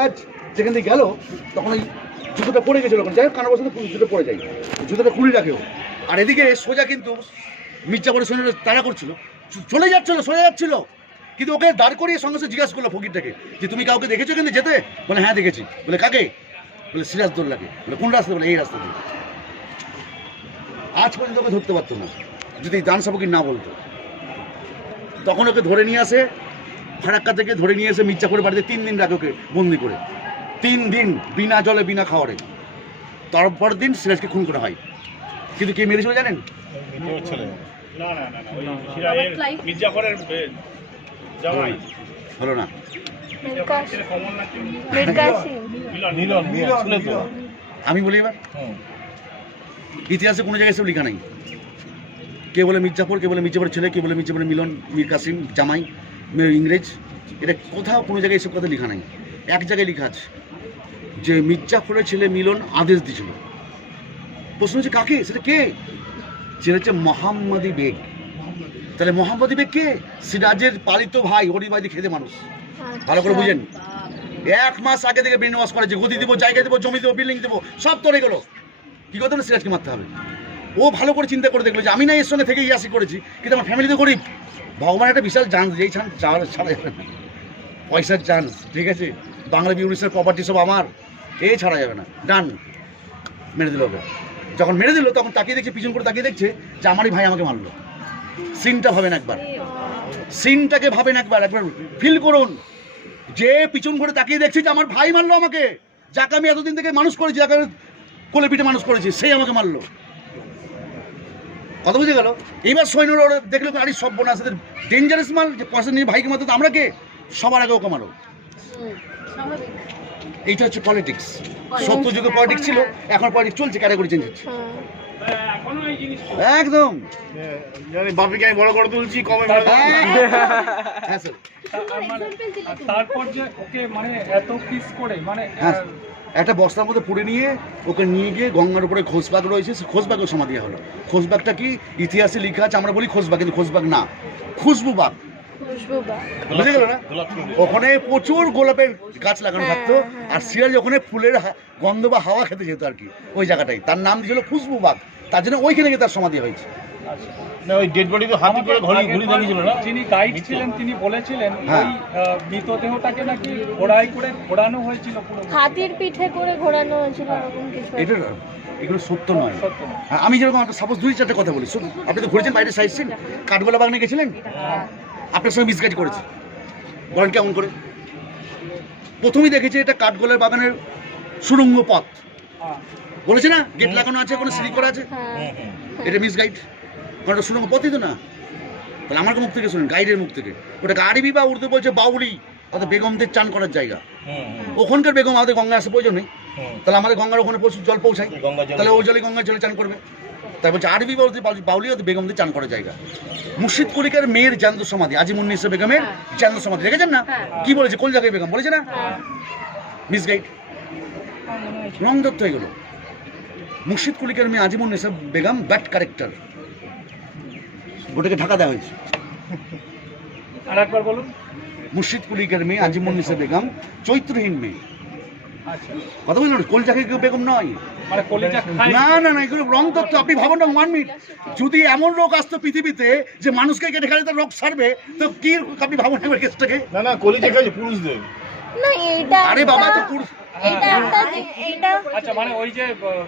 সিরাজ যেখান থেকে গেল তখন ওই জুতোটা পড়ে গেছিলো, যাই হোক কানা বসে জুতো পড়ে যায়, জুতোটা খুলে রাখেও। আর এদিকে সোজা কিন্তু মির্জাপুরের সৈন্যরা তাড়া করছিল, চলে যাচ্ছিল, কিন্তু ওকে দাঁড় করিয়ে সঙ্গে সঙ্গে জিজ্ঞাসা করলো ফকিরটাকে যে তুমি কাউকে দেখেছো কিন্তু যেতে? বলে হ্যাঁ দেখেছি। বলে কাকে? বলে সিরাজদৌল্লাকে। বলে কোন রাস্তা? বলে এই রাস্তা দিয়ে। আজ পর্যন্ত ওকে ধরতে পারতো না যদি জানসা ফকির না বলতো। তখন ওকে ধরে নিয়ে আসে ফারাক্কা থেকে, ধরে নিয়ে এসে মির্জাপুরের বাড়িতে 3 দিন রাখে ওকে বন্দি করে, 3 দিন বিনা জলে বিনা খাওয়ারে। তারপর দিন সিরাজকে খুন করা হয়। কিন্তু কে মেরেছিল জানেন? হলো না। আমি বলি এবার, ইতিহাসে কোনো জায়গায় সব লেখা নাই। কে বলে মির্জাপুর, কে বলে মির্জাপুরের ছেলে, কে বলে মির্জাপুরের মিলন, মীর কাসিম জামাই ইংরেজ। এটা কোথাও কোনো জায়গায় এসব কথা লেখা নাই। এক জায়গায় লেখা আছে যে মির্জাফরের ছেলে মিলন আদেশ দিয়েছিল। প্রশ্ন হচ্ছে কাকে? সেটা কে? সেটা হচ্ছে মোহাম্মদী বেগ। তাহলে মোহাম্মদী বেগ কে? সিরাজের পালিত ভাই, হরিবাইদি খেতে মানুষ। ভালো করে বুঝেন। 1 মাস আগে থেকে ব্রেন ওয়াশ করে যে গদি দেবো, জায়গা দেবো, জমি দেবো, বিল্ডিং দেবো, সব তরে গেল। কি কথা না, সিরাজকে মারতে হবে। ও ভালো করে চিন্তা করে দেখলো যে আমি না এর সঙ্গে থেকে ইয়াসি করেছি, কিন্তু আমার ফ্যামিলি তো গরিব। ভগবান একটা বিশাল চান্স, যেই চান্স ছাড়া যাবে না, পয়সার চান্স, ঠিক আছে? বাংলা উড়িষ্যার প্রপার্টি সব আমার, এই ছাড়া যাবে না। ডান, মেরে দিল ওকে। যখন মেরে দিল তখন তাকিয়ে দেখছে, পিছন করে তাকিয়ে দেখছে যে আমারই ভাই আমাকে মারলো। সিনটা ভাবেন একবার, সিনটাকে ভাবেন একবার ফিল করুন যে পিছন করে তাকিয়ে দেখছি যে আমার ভাই মারলো আমাকে, যাকে আমি এতদিন থেকে মানুষ করেছি, যাকে কোলে পিঠে মানুষ করেছি, সেই আমাকে মারলো। কথা বুঝে গেল? এবার সৈন্যরা ওরা দেখলো আরে সব বোনা আছে, ডেঞ্জারাস মাল, যে পয়সা নিয়ে ভাইকে মারতো, আমরা কে? সবার আগে ওকে মারো। এইটা হচ্ছে পলিটিক্স। সত্য যুগে পলিটিক্স ছিল, এখন পলিটিক্স চলছে, ক্যাটাগরি চেঞ্জ হচ্ছে একদম। বাপিকে আমি বড় করে তুলছি, কমে তারপর যে ওকে মানে এত পিস করে মানে একটা বস্তার মধ্যে পুড়ে নিয়ে ওকে নিয়ে গিয়ে গঙ্গার উপরে খোসবাগ রয়েছে, খোসবাগেও সমাধি হলো। খোসবাগটা কি ইতিহাসে লেখা আছে, আমরা বলি খোসবাগ, কিন্তু খোসবাগ না, খুশবুবাগ। বুঝে গেল না? ওখানে প্রচুর গোলাপের গাছ লাগানো থাকতো, আর সিরাজ ওখানে ফুলের গন্ধ বা হাওয়া খেতে যেত আর কি, ওই জায়গাটাই তার নাম দিয়েছিল খুশবুবাগ। তার জন্য ওইখানে গিয়ে তার সমাধি হয়েছে। না ওই ডেড বডি তো হাতি করে ঘুরে দাঁড়িয়েছিল না? যিনি গাইড ছিলেন তিনি বলেছিলেন ওই মৃতদেহটাকে নাকি ঘোড়ায় করে ঘোরানো হয়েছিল, পুরো হাতির পিঠে করে ঘোরানো হয়েছিল এরকম কিছু। এটা এগুলো সত্য নয়। আমি যেরকম একটা সাপোজ 2-4টা কথা বলি, শুনুন। আপনি তো ঘুরেছেন বাইরে, সাইডছেন, কাঠগোলা বাগানে গেছিলেন, আপনার সঙ্গে মিসগাইড করেছে, বলেন কেমন করে? প্রথমেই দেখেছি এটা কাঠগোলার বাগানের সুড়ঙ্গ পথ, বলেছে না গেট লাগানো আছে, কোনো সিঁড়ি করা আছে, এটা মিসগাইড, কারণ ওটা সুড়ঙ্গ পথই তো না। তাহলে আমার মুখ থেকে শুনুন, গাইডের মুখ থেকে, ওটাকে আরবি বা উর্দু বলছে বাউলি, অর্থাৎ বেগমদের চান করার জায়গা। ওখানকার বেগম আমাদের গঙ্গা আসতে প্রয়োজন নেই, তাহলে আমাদের গঙ্গার ওখানে প্রচুর জল পৌঁছায়, তাহলে ওই জলে গঙ্গার জলে চান করবে। তাই বলছে আরবি বলতে বাউলি হতে বেগমদের চান করার জায়গা। মুর্শিদ কুলিকার মেয়ের জ্যান্ত সমাধি, আজিমুন্নিসা বেগমের জ্যান্ত সমাধি, দেখেছেন না? কি বলেছে? কোন জায়গায় বেগম বলেছে না? মিসগাইড, রং দত্ত হয়ে গেল। মুর্শিদ কুলিকার মেয়ে আজিমুন্নিসা বেগম ব্যাড ক্যারেক্টার, ওটাকে ঢাকা দেওয়া হয়েছে। আর একবার বলুন। মুর্শিদ কুলিকার মেয়ে আজিমুন্নিসা বেগম চরিত্রহীন মেয়ে। কথা বলুন, কলিজাকে কেউ বেগম নয়, মানে কলিজা খায় না না না, এগুলো রং তত্ত্ব। আপনি ভাবুন না, 1 মিনিট, যদি এমন রোগ আসতো পৃথিবীতে যে মানুষকে কেটে খেলে তার রোগ সারবে, তো কি আপনি ভাবুন এবার কেসটাকে। না না, কলিজা খাইছে পুরুষদের। না এইটা, আরে বাবা তো পুরুষ। এইটা আচ্ছা, মানে ওই যে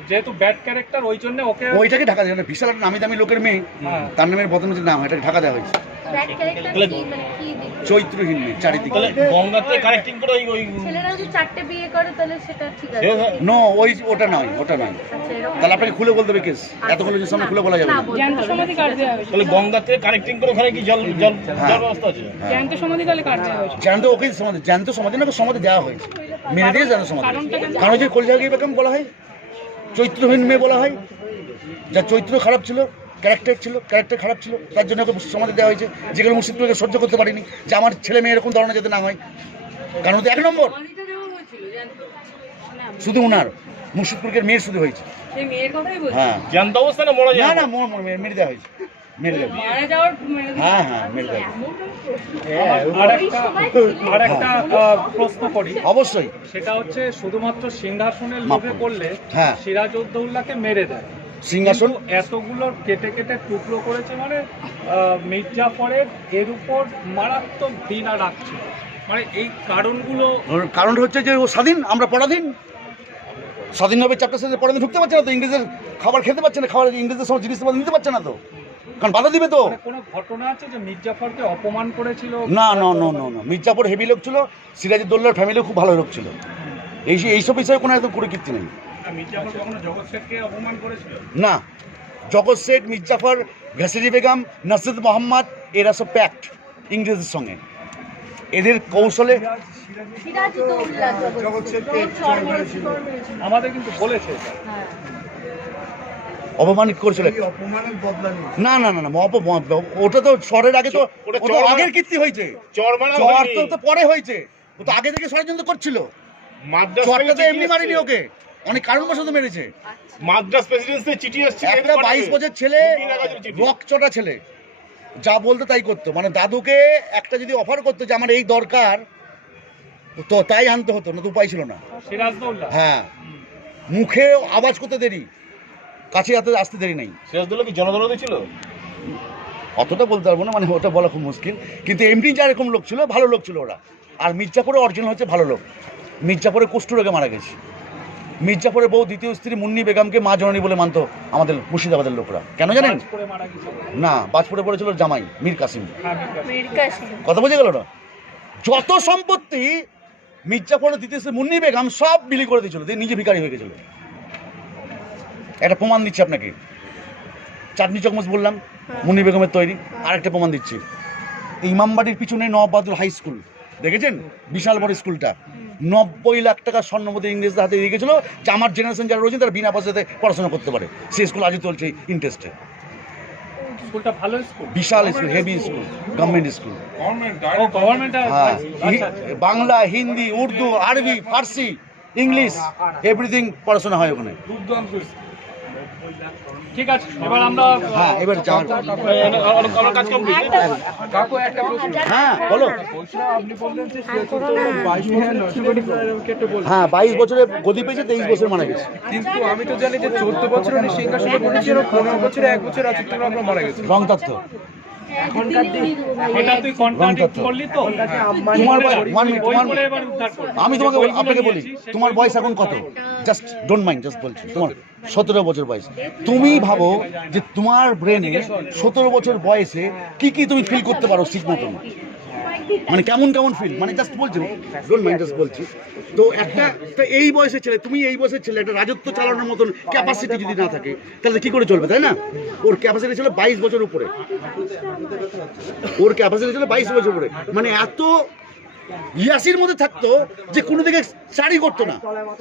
যেহেতু ব্যাড ক্যারেক্টার ওই জন্য ওকে ওইটাকে ঢাকা দেওয়া, বিশাল একটা নামি দামি লোকের মেয়ে, তার নামের বদনামের নাম, এটাকে ঢাকা দেওয়া হয়েছে। ব্যাড ক্যারেক্টার কি মানে কি চরিত্রহীন মেয়ে চারিদিকে। তাহলে গঙ্গাতে কারেক্টিং করে ওই ছেলেরা যদি 4টে বিয়ে করে তাহলে সেটা ঠিক আছে। নো, ওটা নয়, ওটা নয়। তাহলে আপনাকে খুলে বলতে হবে কেস, এতগুলো যে সামনে খুলে বলা যাবে না। জ্যান্ত সমাধি কাট দেওয়া হয়েছে। তাহলে গঙ্গাতে কারেক্টিং করে ওখানে কি জল জল জল ব্যবস্থা আছে? জ্যান্ত সমাধি তাহলে কাট দেওয়া হয়েছে। জ্যান্ত ওকে সমাধি, জ্যান্ত সমাধি না, সমাধি দেওয়া হয়েছে, মেরে দিয়ে জ্যান্ত সমাধি। কারণ যে কলিজাকে বেগম বলা হয়, চরিত্রহীন মেয়ে বলা হয়, যার চরিত্র খারাপ ছিল, ক্যারেক্টার খারাপ ছিল, তার জন্য ওকে সমাধি দেওয়া হয়েছে, যেগুলো মুর্শিদ কুলিকে সহ্য করতে পারিনি, যে আমার ছেলে মেয়ে এরকম ধরনের যাতে না হয়। কারণ তো 1 নম্বর শুধু উনার, মুর্শিদ কুলিকের মেয়ের শুধু হয়েছে। হ্যাঁ, জ্যান্ত অবস্থা না মরা যায়? না না, মেরে দেওয়া হয়েছে। মেরে দেবে। মারা যাওয়ার মেরে দিচ্ছে। হ্যাঁ হ্যাঁ মেরে দেবে। আরেকটা প্রশ্ন করি, অবশ্যই। সেটা হচ্ছে শুধুমাত্র সিংহাসনের মাপ লোভে করুন। করলে হ্যাঁ। সিরাজউদ্দৌলাকে মেরে দেয়, সিংহাসন কিন্তু এতগুলো কেটে কেটে টুকরো করেছে, মানে মির্জাফরের এর উপর মারাত্মক ঘৃণা রাখছে, মানে এই কারণগুলো ওর কারণ হচ্ছে যে ও স্বাধীন, আমরা পরাধীন। স্বাধীনভাবে চারটার সাথে পরাধীন ঢুকতে পারছে না তো, ইংরেজের খাবার খেতে পারছে না, খাবার ইংরেজের সব জিনিসপত্র নিতে পারছে না তো, কারণ বাধা দিবে তো। মানে কোনো ঘটনা আছে যে মির্জাফরকে অপমান করেছিল? না না না না না, মির্জাপুর হেভি লোক ছিল, সিরাজউদ্দৌলার ফ্যামিলিও খুব ভালো লোক ছিল, এইসব বিষয়ে কোনো একদম করে কীর্তি নেই। মির্জাফর কখনো জগৎ শেঠকে অপমান করেছিল? না, জগৎ শেঠ, মির্জাফর, ঘাসেরি বেগম, নাসির মোহাম্মদ এরা সব প্যাক্ট ইংরেজের সঙ্গে, এদের কৌশলে সিরাজউদ্দৌলা জগৎ শেঠকে চড় মেরেছিল। আমাদের কিন্তু বলেছে এটা। হ্যাঁ। অপমানিত করেছিল। না না না না, ওটা তো চরের আগে তো, ওটা ওটা চড় আগের মারা- কীর্তি হয়েছে, চর মারা চর হয়নি। তো পরে হয়েছে, ও তো আগে থেকে ষড়যন্ত্র করছিল। মাদ্রাস চরটা তো থেকে এমনি চিঠি মারিনি এসছে। ওকে, অনেক কারণবশত মেরেছে। মাদ্রাস প্রেসিডেন্সিতে চিঠি আসছে একটা 22 বছর ছেলে, রকচটা ছেলে, যা বলতো তাই করতো, মানে দাদুকে একটা যদি অফার করতো যে আমার এই দরকার, তো তাই আনতে হতো, না তো উপায় ছিল না। সিরাজউদ্দৌলা হ্যাঁ, মুখে আওয়াজ করতে দেরি, কাছে হাতে আসতে দেরি নেই। সিরাজউদ্দৌলা কি জনদরদি ছিল? অতটা বলতে পারবো না, মানে ওটা বলা খুব মুশকিল, কিন্তু এমনি যা এরকম লোক ছিল, ভালো লোক ছিল ওরা। আর মির্জাপুরে অরিজিনাল হচ্ছে ভালো লোক। মির্জাপুরে কুষ্ঠরোগে মারা গেছে। মির্জাপুরের বউ দ্বিতীয় স্ত্রী মুন্নি বেগমকে মা জননী বলে মানতো আমাদের মুর্শিদাবাদের লোকরা, কেন জানেন? কাজ করে মারা গেছিল। না, বাজপুরে পড়েছিল জামাই মীর কাসিম। হ্যাঁ, মির্জাফর। মীর কাসিম। কথা বুঝে গেল না? যত সম্পত্তি মির্জাপুরের দ্বিতীয় স্ত্রী মুন্নি বেগম সব বিলি করে দিয়েছিল, দিয়ে নিজে ভিখারি হয়ে গেছিল। একটা প্রমাণ দিচ্ছি আপনাকে, চাটনি চকমচ বললাম মুন্নি বেগমের তৈরি, আর একটা প্রমাণ দিচ্ছি। ইমামবাড়ির পিছনে নবাব বাহাদুর হাই স্কুল দেখেছেন? বিশাল বড় স্কুলটা 90 লাখ টাকা স্বর্ণপতি ইংরেজদের হাতে দিয়ে গেছিল, যে আমার জেনারেশন যারা রয়েছে তারা বিনা পয়সাতে পড়াশোনা করতে পারে। সেই স্কুল আজও চলছে ইন্টারেস্টে। স্কুলটা ভালো স্কুল? বিশাল school, heavy school, government school. ও গভর্নমেন্ট। হ্যাঁ, বাংলা, হিন্দি, উর্দু, আরবি, ফার্সি, ইংলিশ, এভরিথিং পড়াশোনা হয় ওখানে। ঠিক আছে, এবার আমরা হ্যাঁ, এবার যাওয়ার। আমার কাজ কমপ্লিট। কাকু একটা প্রশ্ন। হ্যাঁ বলো। আপনি বললেন যে কেটে বল, হ্যাঁ, 22 বছরে গদি পেয়েছে, 23 বছর মারা গেছে। কিন্তু আমি তো জানি যে 14 বছর উনি সিংহাসনে বসেছিল, 15 বছরে 1 বছর রাজত্ব করে আমরা মারা গেছি। রং তথ্য। এটা তুই কন্ট্রাডিক্ট করলি তো। তোমার বয়স 1 মিনিট, ওই 1 করে মিনিট। এবার উদ্ধার করবো। আমি তোমাকে ওইগুলো আপনাকে বলি, নিয়েছি, তোমার সেগুলো- বয়স এখন কত? জাস্ট ডোন্ট মাইন্ড, জাস্ট বলছি, তোমার 17 বছর বয়স। তুমি ভাবো যে তোমার ব্রেনে 17 বছর বয়সে কি কি তুমি ফিল করতে পারো ঠিক মতন, মানে কেমন কেমন ফিল, মানে জাস্ট বলছি, ডোন্ট মাইন্ড, জাস্ট বলছি। তো একটা তো এই বয়সের ছেলে, তুমি এই বয়সের ছেলে, একটা রাজত্ব চালানোর মতন ক্যাপাসিটি যদি না থাকে, তাহলে কি করে চলবে, তাই না? ওর ক্যাপাসিটি ছিল 22 বছর উপরে, ওর ক্যাপাসিটি ছিল 22 বছর উপরে, মানে এত ইয়াসির মধ্যে থাকতো যে কোনো দিকে শাড়ি করতো না।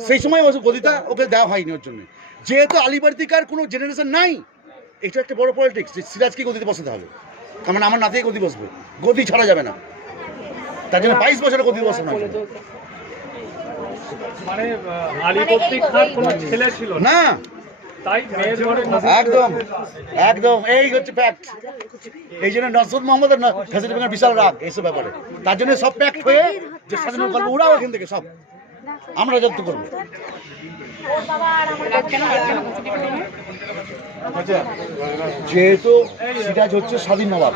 সেই সময় ওর গদিটা ওকে দেওয়া হয়নি ওর জন্য, যেহেতু আলিবর্দিকার কোনো জেনারেশন নাই। এটা একটা বড় পলিটিক্স, যে সিরাজকে গদিতে বসাতে হবে, তার মানে আমার নাতিকে গদি বসবে, গদি ছাড়া যাবে না, তার জন্য 22 বছরের গদি বসানো হয়েছে। মানে আলীবর্দী খান কোনো ছেলে ছিল না, না, তাই মেয়ের ঘরে একদম একদম, এই হচ্ছে ফ্যাক্ট। এই জন্য নসরুল মোহাম্মদ আর ফ্যাসিলিটি ব্যাংকের বিশাল রাগ এইসব ব্যাপারে, তার জন্য সব প্যাক্ট হয়ে যে স্বাধীনতা গল্প ওরাও এখান থেকে সব আমরা রাজত্ব করবো। যেহেতু সিরাজ হচ্ছে স্বাধীন নবাব,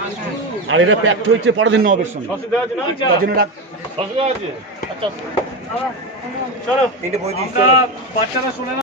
আর এটা প্যাক্ট হচ্ছে পরাধীন নবাবের সঙ্গে, অসুবিধা আছে না? তার জন্য রাগ। অসুবিধা আছে? আচ্ছা চলো। আমরা বাচ্চারা শুনে না।